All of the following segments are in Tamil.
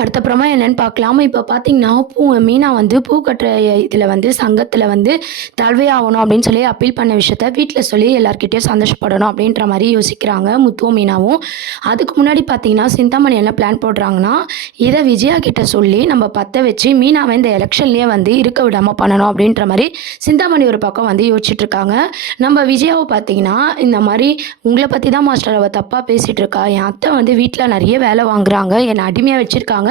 அடுத்தப்புறமா என்னன்னு பார்க்கலாம். இப்ப பார்த்தீங்கன்னா, மீனா வந்து பூ கட்டுற இதில வந்து சங்கத்தில வந்து தலைவியாகணும் அப்படின்னு சொல்லி அப்பீல் பண்ண விஷயத்த வீட்ல சொல்லி எல்லார்கிட்டயும் சந்தோஷப்படணும் அப்படின்ற மாரி யோசிக்கிறாங்க முத்துவும், மீனாவும். அதுக்கு முன்னாடி பார்த்தீங்கன்னா, சிந்தாமணி என்ன பிளான் போடுறாங்கன்னா, இத விஜயா கிட்ட சொல்லி நம்ம பத்த வச்சு மீனாவ இந்த எலக்ஷன்லயே வந்து இருக்க விடாம பண்ணணும் அப்படின்ற மாரி சிந்தாமணி ஒரு பக்கம் வந்து யோசிச்சுட்ருக்காங்க. நம்ம விஜயாவ பார்த்தீங்கன்னா, இந்த மாரி உங்கள பத்தி தான் மாஸ்டர் அவ தப்பா பேசிட்டு இருக்கா. என் அத்தை வந்து வீட்ல நெறைய வேலை வாங்குறாங்க. என்ன அடிமையா வச்சிருக்காங்க.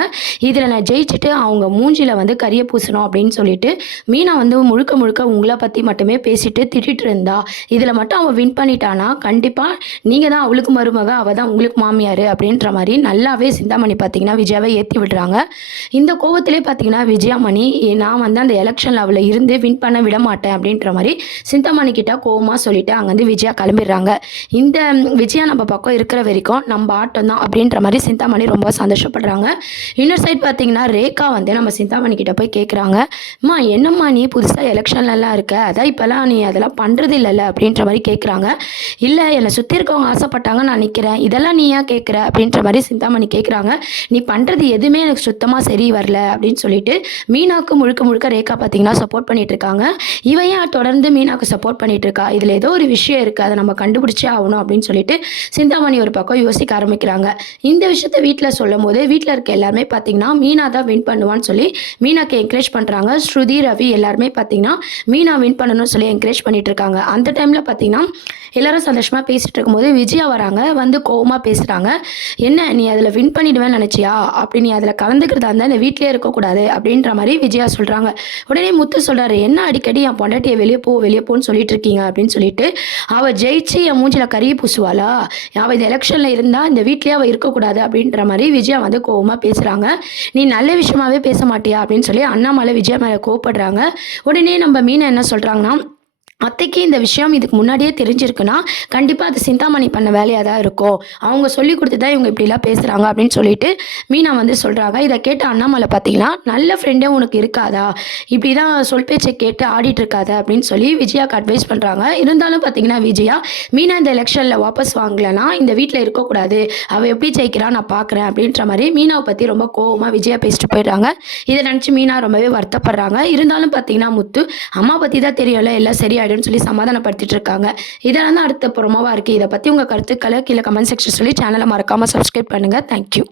இதில் நான் ஜெயிச்சுட்டு அவங்க மூஞ்சில வந்து கரிய பூசணும் அப்படின்னு சொல்லிட்டு மீனா வந்து முழுக்க முழுக்க உங்களை பற்றி மட்டுமே பேசிட்டு திட்டிட்டு இருந்தா. இதில் மட்டும் அவள் வின் பண்ணிட்டானா கண்டிப்பாக நீங்கள் தான் அவளுக்கு மருமக, அவள் தான் உங்களுக்கு மாமியார் அப்படின்ற மாதிரி நல்லாவே சிந்தாமணி பார்த்தீங்கன்னா விஜயாவை ஏற்றி விடுறாங்க. இந்த கோவத்திலே பார்த்தீங்கன்னா விஜயாமணி நான் வந்து அந்த எலெக்ஷனில் அவளை இருந்து வின் பண்ண விட மாட்டேன் அப்படின்ற மாதிரி சிந்தாமணி கிட்ட கோவமாக சொல்லிட்டு அங்கேருந்து விஜயா கிளம்பிடுறாங்க. இந்த விஜயா நம்ம பக்கம் இருக்கிற வரைக்கும் நம்ம ஆட்டம் தான் அப்படின்ற மாதிரி சிந்தாமணி ரொம்ப சந்தோஷப்படுறாங்க. இன்னொரு சைட் பார்த்தீங்கன்னா ரேகா வந்து நம்ம சிந்தாமணி கிட்ட போய் கேட்குறாங்க, அம்மா என்னம்மா நீ புதுசாக எலெக்ஷன்லலாம் இருக்க, அதான் இப்போலாம் நீ அதெல்லாம் பண்ணுறது இல்லைல்ல அப்படின்ற மாதிரி கேட்குறாங்க. இல்லை என்னை சுற்றி இருக்கவங்க ஆசைப்பட்டாங்க நான் நிற்கிறேன், இதெல்லாம் நீ ஏன் கேட்குற அப்படின்ற மாதிரி சிந்தாமணி கேட்குறாங்க. நீ பண்ணுறது எதுவுமே எனக்கு சுத்தமாக சரி வரல அப்படின்னு சொல்லிட்டு மீனாவுக்கு முழுக்க முழுக்க ரேகா பார்த்தீங்கன்னா சப்போர்ட் பண்ணிட்டு இருக்காங்க. இவன் ஏன் தொடர்ந்து மீனாவுக்கு சப்போர்ட் பண்ணிட்டு இருக்கா, இதில் ஏதோ ஒரு விஷயம் இருக்குது, அதை நம்ம கண்டுபிடிச்சே ஆகணும் அப்படின்னு சொல்லிட்டு சிந்தாமணி ஒரு பக்கம் யோசிக்க ஆரம்பிக்கிறாங்க. இந்த விஷயத்த வீட்டில் சொல்லும் போது வீட்டில் இருக்க எல்லாருமே பார்த்தீங்கன்னா மீனா தான் வின் பண்ணுவான்னு சொல்லி மீனாக்கு என்கரேஜ் பண்ணுறாங்க. ஸ்ருதி, ரவி எல்லாருமே பார்த்தீங்கன்னா மீனா வின் பண்ணணும்னு சொல்லி என்கரேஜ் பண்ணிட்டு இருக்காங்க. அந்த டைமில் பார்த்தீங்கன்னா எல்லாரும் சந்தோஷமாக பேசிகிட்டு இருக்கும்போது விஜயா வராங்க, வந்து கோவமாக பேசுகிறாங்க. என்ன நீ அதில் வின் பண்ணிடுவேன்னு நினச்சியா, அப்படி நீ அதில் கலந்துக்கிறதா இருந்தால் இந்த வீட்டிலே இருக்கக்கூடாது அப்படின்ற மாதிரி விஜயா சொல்கிறாங்க. உடனே முத்து சொல்கிறாரு, என்ன அடிக்கடி என் பொண்டாட்டியை வெளியே போன்னு சொல்லிட்டு இருக்கீங்க அப்படின்னு சொல்லிட்டு, அவள் ஜெயிச்சு என் மூஞ்சில் கறியை பூசுவாளா, அவள் இந்த எலெக்ஷனில் இருந்தால் இந்த வீட்லேயே அவள் இருக்கக்கூடாது அப்படின்ற மாதிரி விஜயா வந்து கோவமாக பேசுகிறாங்க. நீ நல்ல விஷயமாவே பேச மாட்டியா அப்படின்னு சொல்லி அண்ணாமலை விஜயா மேலே கோவப்படுறாங்க. உடனே நம்ம மீனா என்ன சொல்கிறாங்கன்னா, அத்தைக்கு இந்த விஷயம் இதுக்கு முன்னாடியே தெரிஞ்சிருக்குன்னா கண்டிப்பாக அது சிந்தாமணி பண்ண வேலையாக தான் இருக்கும், அவங்க சொல்லி கொடுத்து தான் இவங்க இப்படிலாம் பேசுகிறாங்க அப்படின்னு சொல்லிட்டு மீனா வந்து சொல்கிறாங்க. இதை கேட்ட அண்ணாமலை பார்த்தீங்கன்னா, நல்ல ஃப்ரெண்டே உனக்கு இருக்காதா, இப்படி தான் சொல் பேச்சை கேட்டு ஆடிட்டு இருக்காத அப்படின்னு சொல்லி விஜயாவுக்கு அட்வைஸ் பண்ணுறாங்க. இருந்தாலும் பார்த்தீங்கன்னா விஜயா மீனா இந்த எலெக்ஷனில் வாபஸ் வாங்கலைன்னா இந்த வீட்டில் இருக்கக்கூடாது, அவள் எப்படி ஜெயிக்கிறா நான் பார்க்குறேன் அப்படின்ற மாதிரி மீனாவை பற்றி ரொம்ப கோவமாக விஜயா பேசிட்டு போயிடுறாங்க. இதை நினச்சி மீனா ரொம்பவே வருத்தப்படுறாங்க. இருந்தாலும் பார்த்தீங்கன்னா முத்து அம்மா பற்றி தான் தெரியல, எல்லாம் சரியாயிடும் சொல்லி சமாதானப்படுத்திட்டு இருக்காங்க. இதெல்லாம் தான் அடுத்த புறமாவா இருக்கு. இதை பற்றி உங்கள் கருத்துக்களை கீழே கமெண்ட் செக்ஷன் சொல்லி சேனலை மறக்காமல் சப்ஸ்கிரைப் பண்ணுங்கள். தேங்க்யூ.